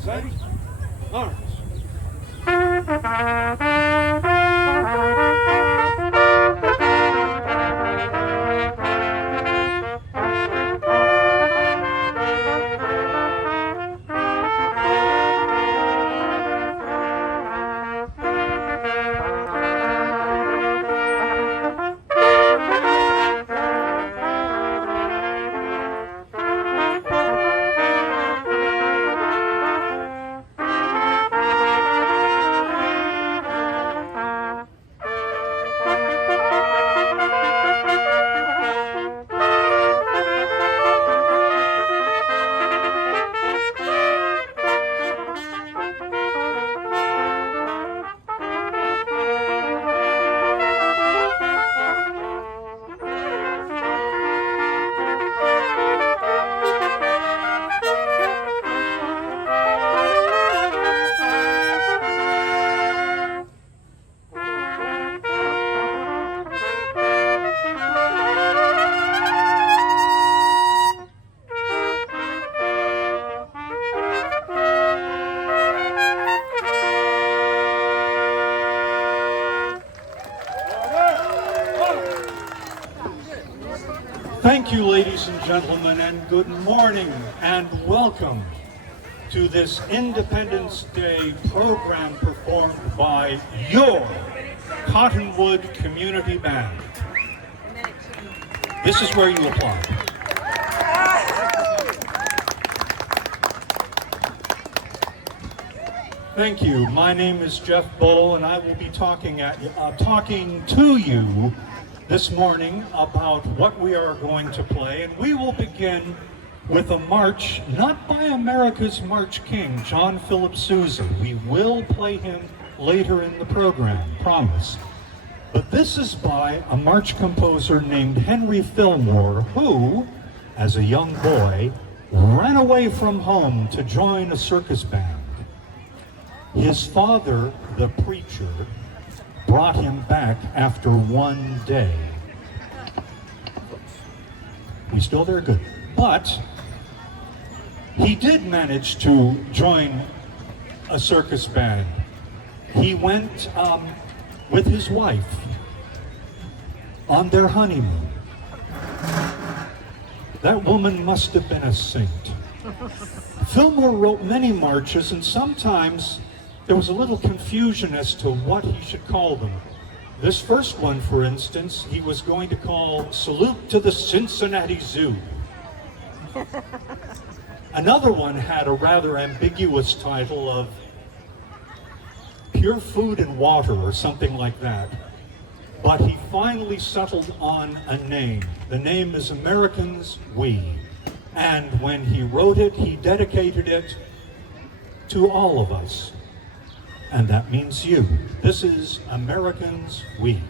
present Lawrence. Thank you, ladies and gentlemen, and good morning, and welcome to this Independence Day program performed by your Cottonwood Community Band. This is where you applaud. Thank you. My name is Jeff Bull, and I will be talking to you this morning about what we are going to play, and we will begin with a march, not by America's March King, John Philip Sousa. We will play him later in the program, promise. But this is by a march composer named Henry Fillmore, who, as a young boy, ran away from home to join a circus band. His father, the preacher, brought him back after one day. We still there? Good. But he did manage to join a circus band. He went with his wife on their honeymoon. That woman must have been a saint. Fillmore wrote many marches, and sometimes there was a little confusion as to what he should call them. This first one, for instance, he was going to call Salute to the Cincinnati Zoo. Another one had a rather ambiguous title of Pure Food and Water or something like that. But he finally settled on a name. The name is Americans We. And when he wrote it, he dedicated it to all of us. And that means you. This is Americans We.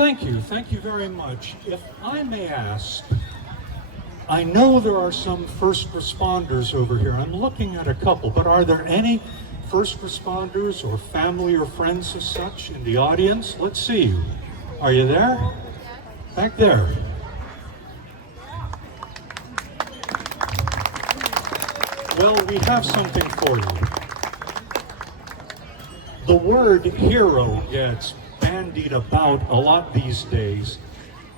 Thank you very much. If I may ask, I know there are some first responders over here. I'm looking at a couple, but are there any first responders or family or friends as such in the audience? Let's see you. Are you there? Back there. Well, we have something for you. The word hero gets bandied about a lot these days.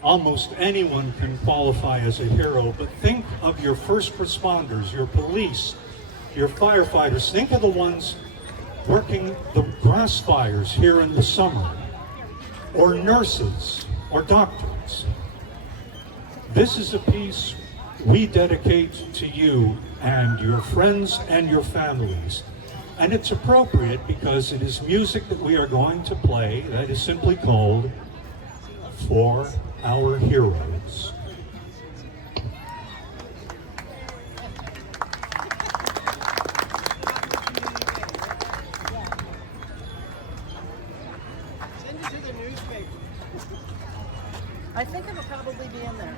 Almost anyone can qualify as a hero, but think of your first responders, your police, your firefighters. Think of the ones working the grass fires here in the summer, or nurses, or doctors. This is a piece we dedicate to you and your friends and your families. And it's appropriate because it is music that we are going to play that is simply called For Our Heroes. Send it to the newspaper. I think it'll probably be in there.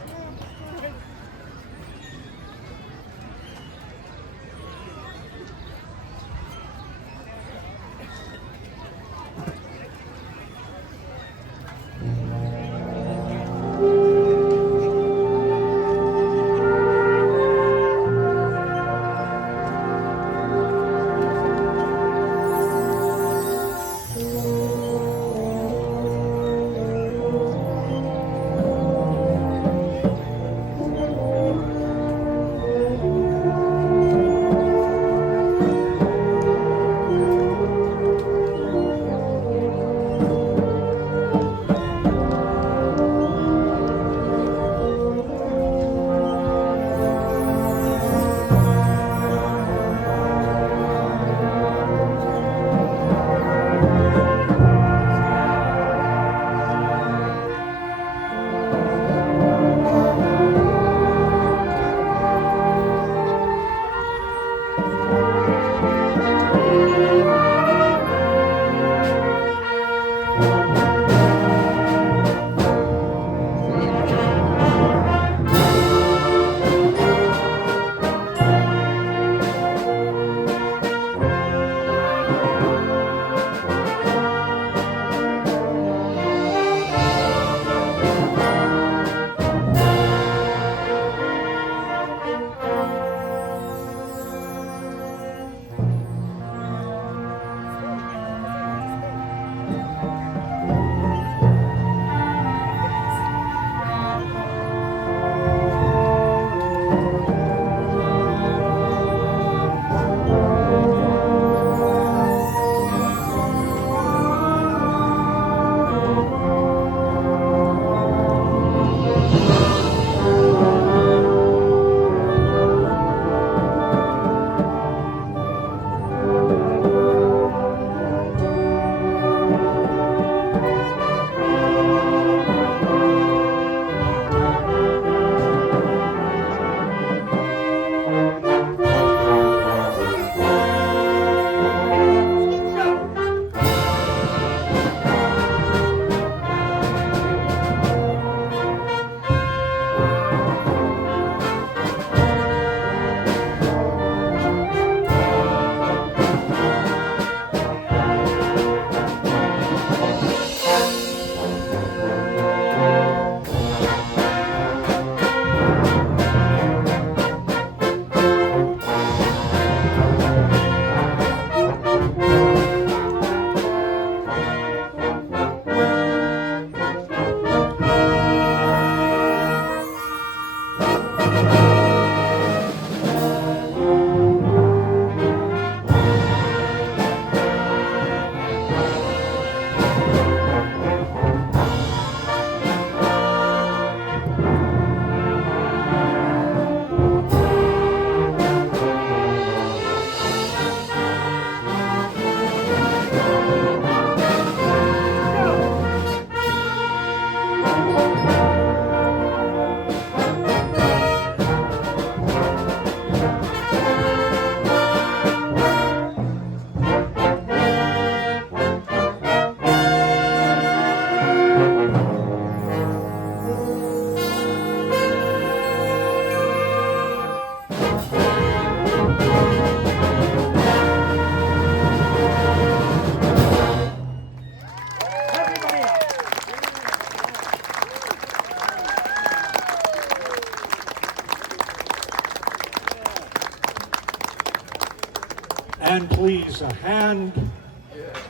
And please, a hand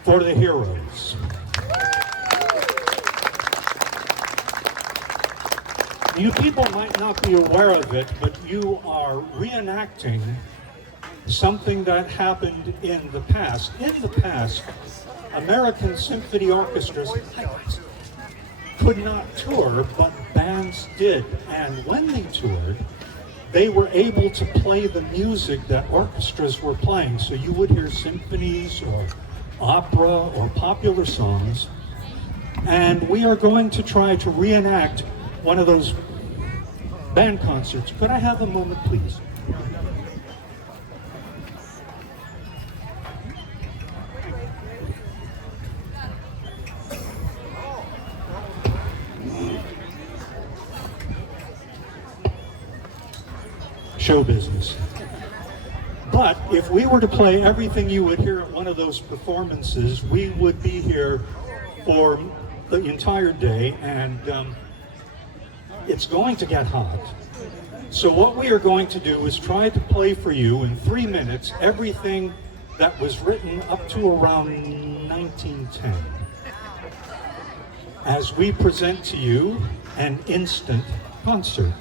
for the heroes. You people might not be aware of it, but you are reenacting something that happened in the past. In the past, American symphony orchestras could not tour, but bands did. And when they toured, they were able to play the music that orchestras were playing. So you would hear symphonies or opera or popular songs. And we are going to try to reenact one of those band concerts. Could I have a moment, please? Show business. But if we were to play everything you would hear at one of those performances, we would be here for the entire day, and it's going to get hot. So what we are going to do is try to play for you in 3 minutes everything that was written up to around 1910, as we present to you an instant concert.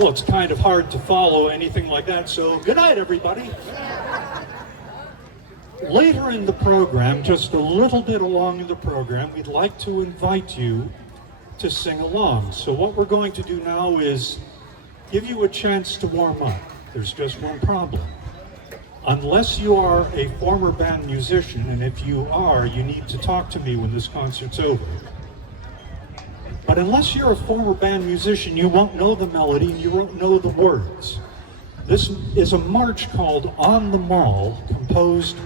Well, it's kind of hard to follow anything like that, so good night, everybody. Later in the program, just a little bit along in the program, we'd like to invite you to sing along. So what we're going to do now is give you a chance to warm up. There's just one problem. Unless you are a former band musician, and if you are, you need to talk to me when this concert's over. But unless you're a former band musician, you won't know the melody and you won't know the words. This is a march called On the Mall, composed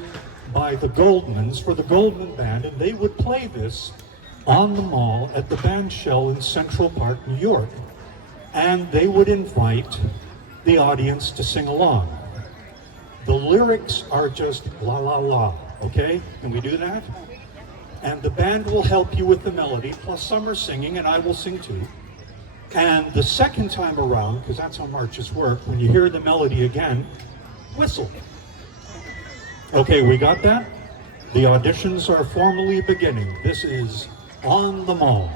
by the Goldmans for the Goldman Band, and they would play this on the Mall at the Band Shell in Central Park, New York. And they would invite the audience to sing along. The lyrics are just la la la, okay? Can we do that? And the band will help you with the melody, plus some are singing, and I will sing too. And the second time around, because that's how marches work, when you hear the melody again, whistle. Okay, we got that? The auditions are formally beginning. This is On the Mall.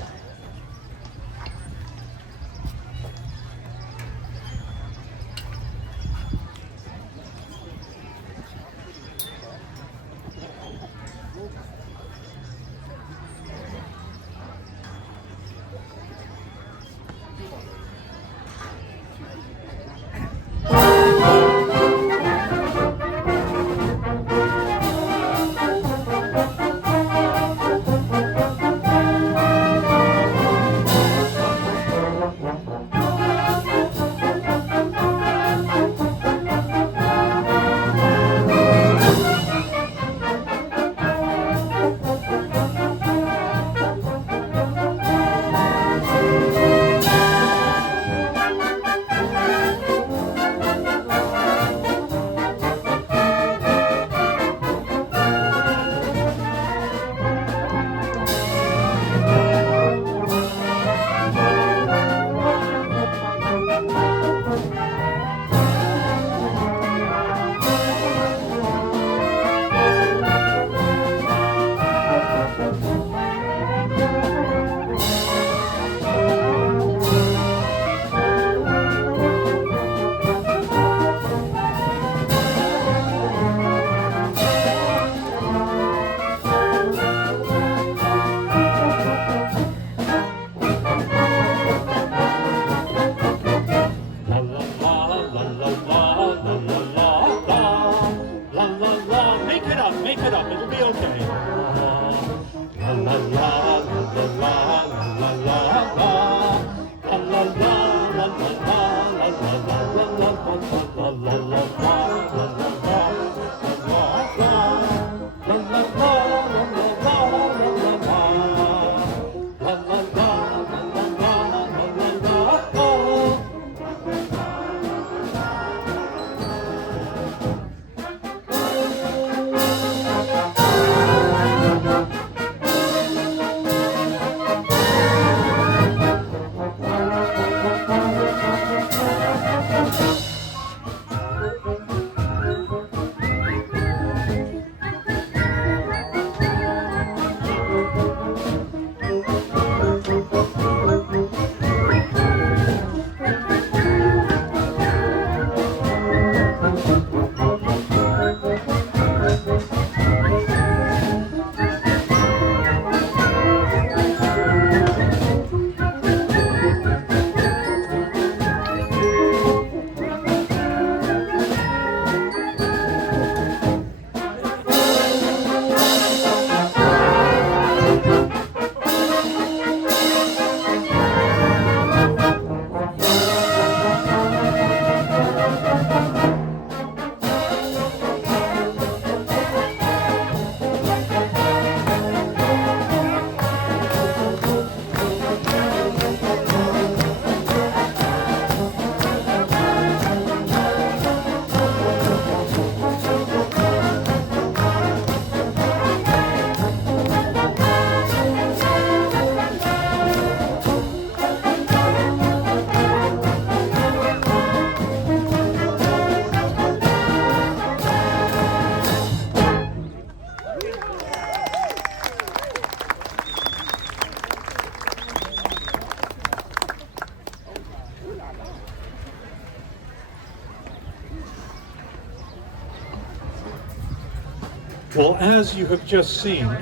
Well, as you have just seen,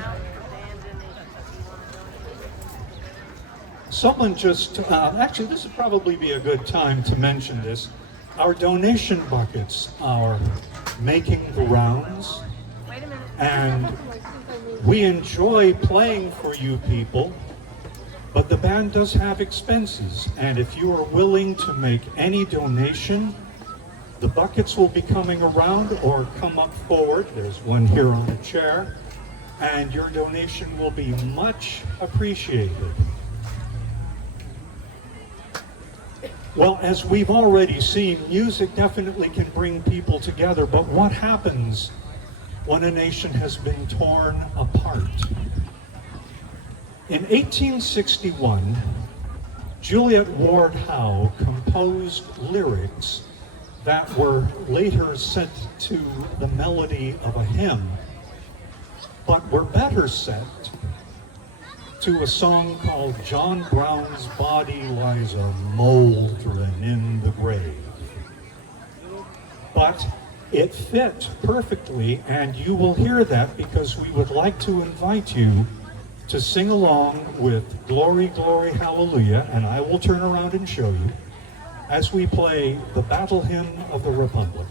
someone just, actually this would probably be a good time to mention this. Our donation buckets are making the rounds, and we enjoy playing for you people, but the band does have expenses, and if you are willing to make any donation, the buckets will be coming around or come up forward. There's one here on the chair, and your donation will be much appreciated. Well, as we've already seen, music definitely can bring people together, but what happens when a nation has been torn apart? In 1861, Juliet Ward Howe composed lyrics that were later set to the melody of a hymn, but were better set to a song called John Brown's Body Lies a Mouldering in the Grave. But it fit perfectly, and you will hear that because we would like to invite you to sing along with Glory, Glory, Hallelujah, and I will turn around and show you as we play the Battle Hymn of the Republic.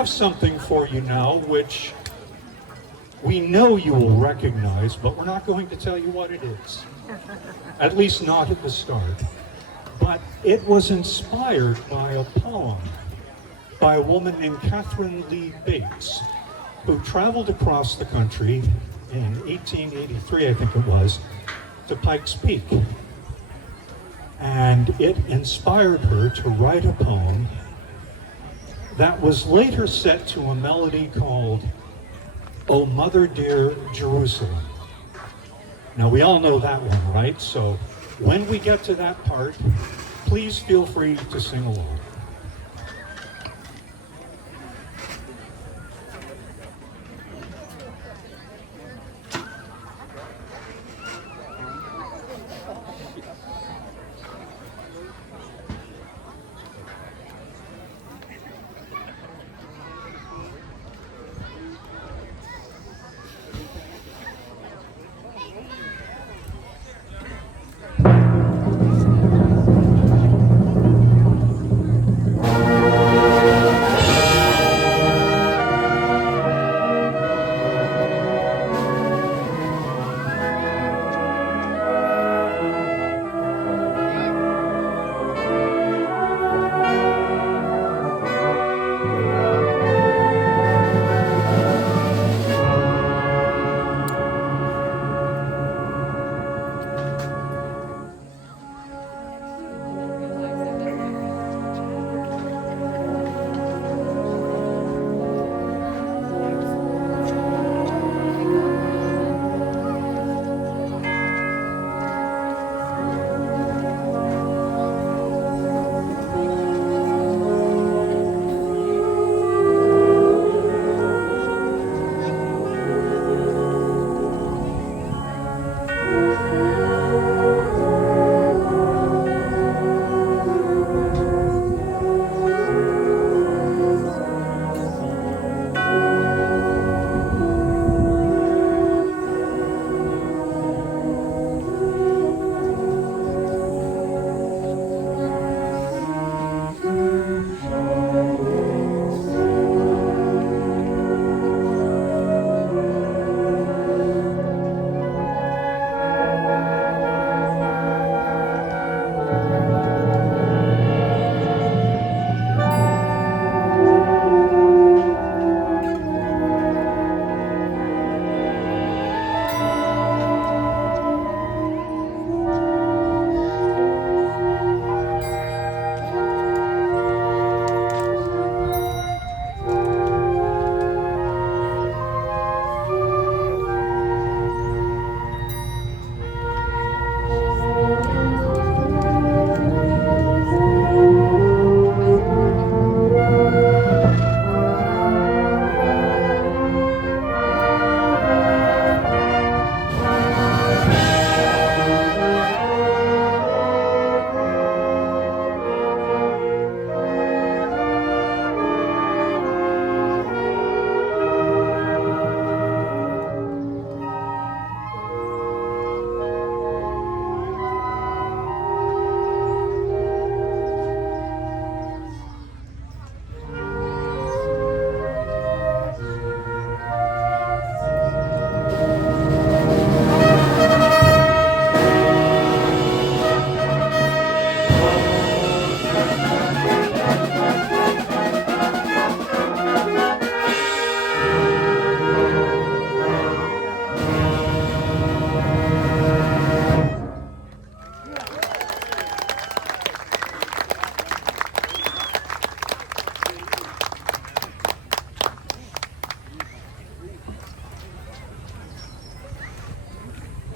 have something for you now which we know you will recognize, but we're not going to tell you what it is. At least not at the start. But it was inspired by a poem by a woman named Catherine Lee Bates, who traveled across the country in 1883, I think it was, to Pikes Peak. And it inspired her to write a poem that was later set to a melody called "O Mother Dear Jerusalem." Now we all know that one, right? So when we get to that part, please feel free to sing along.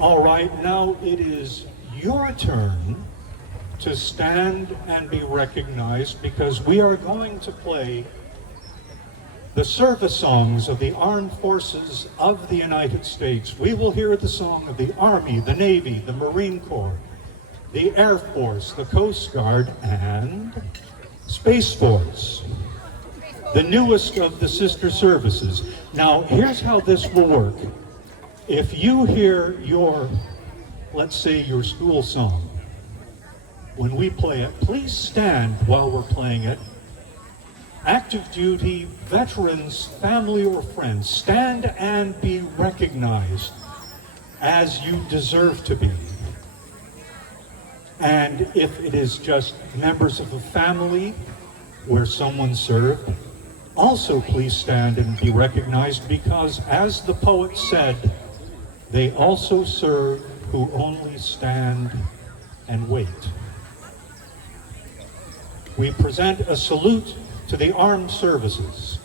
All right, now it is your turn to stand and be recognized, because we are going to play the service songs of the Armed Forces of the United States. We will hear the song of the Army, the Navy, the Marine Corps, the Air Force, the Coast Guard, and Space Force, the newest of the sister services. Now, here's how this will work. If you hear your, let's say, your school song, when we play it, please stand while we're playing it active duty, veterans, family, or friends, stand and be recognized as you deserve to be. And if it is just members of a family where someone served, also please stand and be recognized, because as the poet said, they also serve who only stand and wait. We present a salute to the armed services.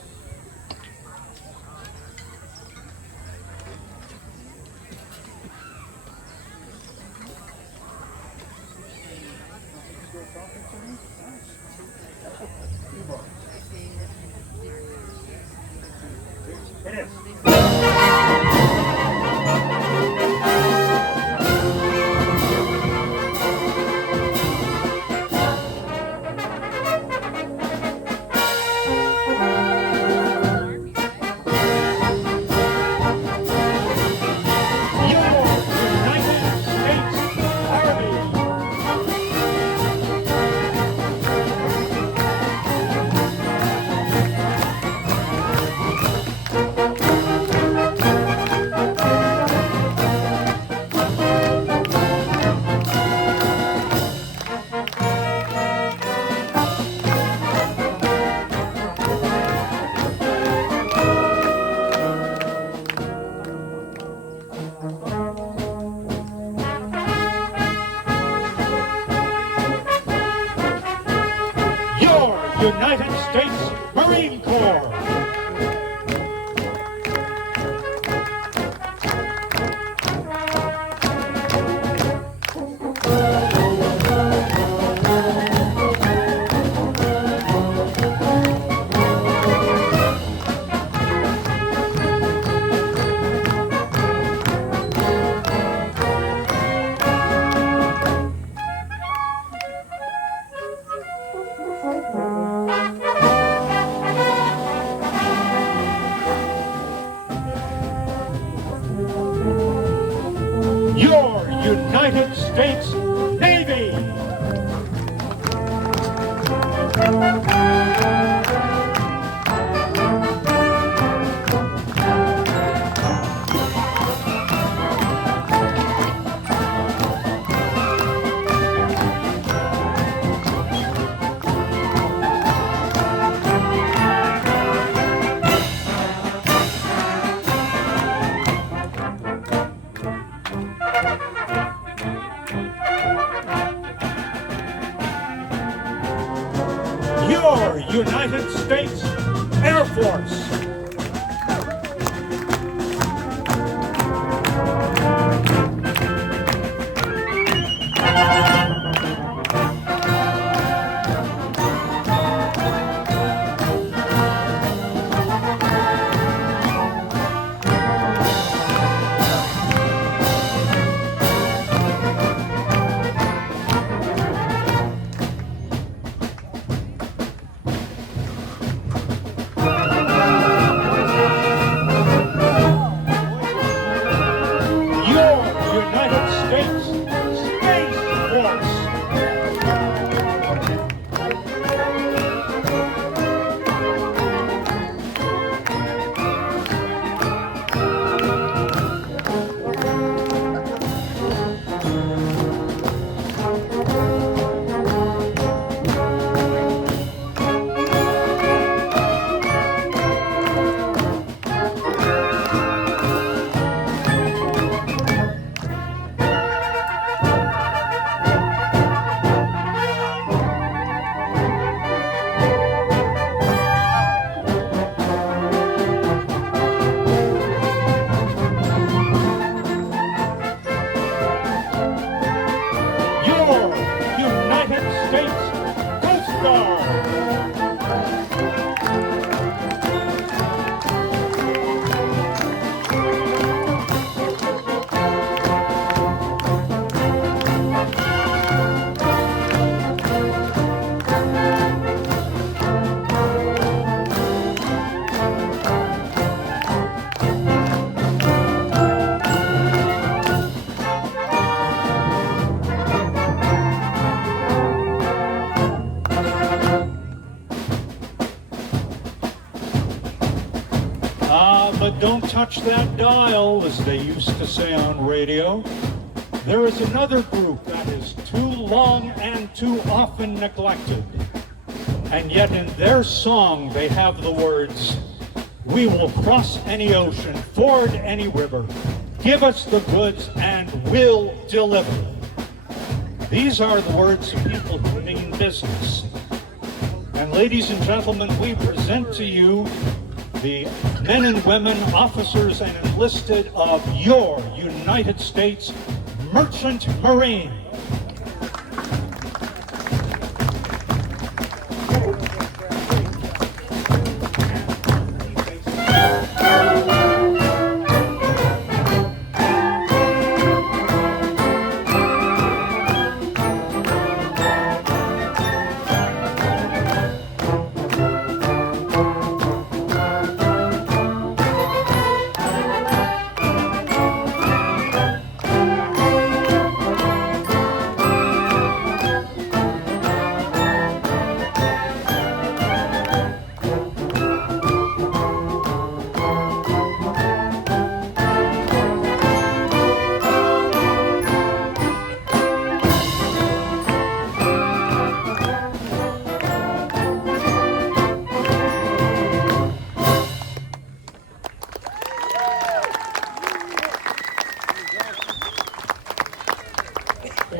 United States Marine Corps. Your United States Navy. Your United States Air Force. But don't touch that dial, as they used to say on radio. There is another group that is too long and too often neglected. And yet in their song they have the words, "We will cross any ocean, ford any river, give us the goods and we'll deliver." These are the words of people who mean business. And ladies and gentlemen, we present to you the men and women, officers and enlisted of your United States Merchant Marine.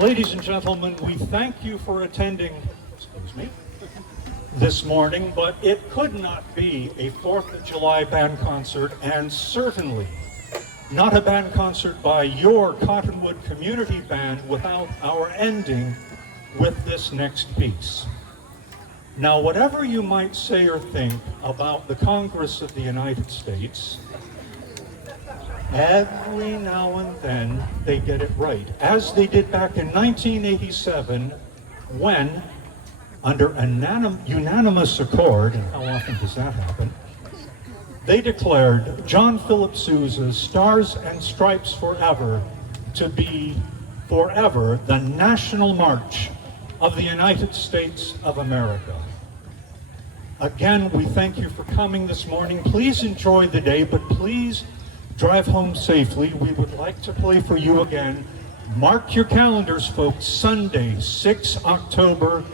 Ladies and gentlemen, we thank you for attending, this morning, but it could not be a 4th of July band concert, and certainly not a band concert by your Cottonwood Community Band without our ending with this next piece. Now, whatever you might say or think about the Congress of the United States, every now and then they get it right, as they did back in 1987 when, under a unanimous accord, and how often does that happen, they declared John Philip Sousa's Stars and Stripes Forever to be forever the national march of the United States of America. Again, we thank you for coming this morning. Please enjoy the day, but please drive home safely. We would like to play for you again. Mark your calendars, folks. Sunday, 6 October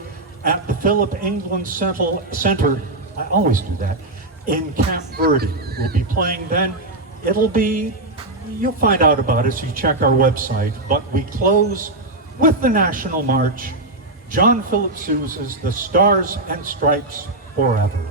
at the Philip England Center. I always do that. In Camp Verde. We'll be playing then. You'll find out about it as you check our website. But we close with the National March, John Philip Sousa's The Stars and Stripes Forever.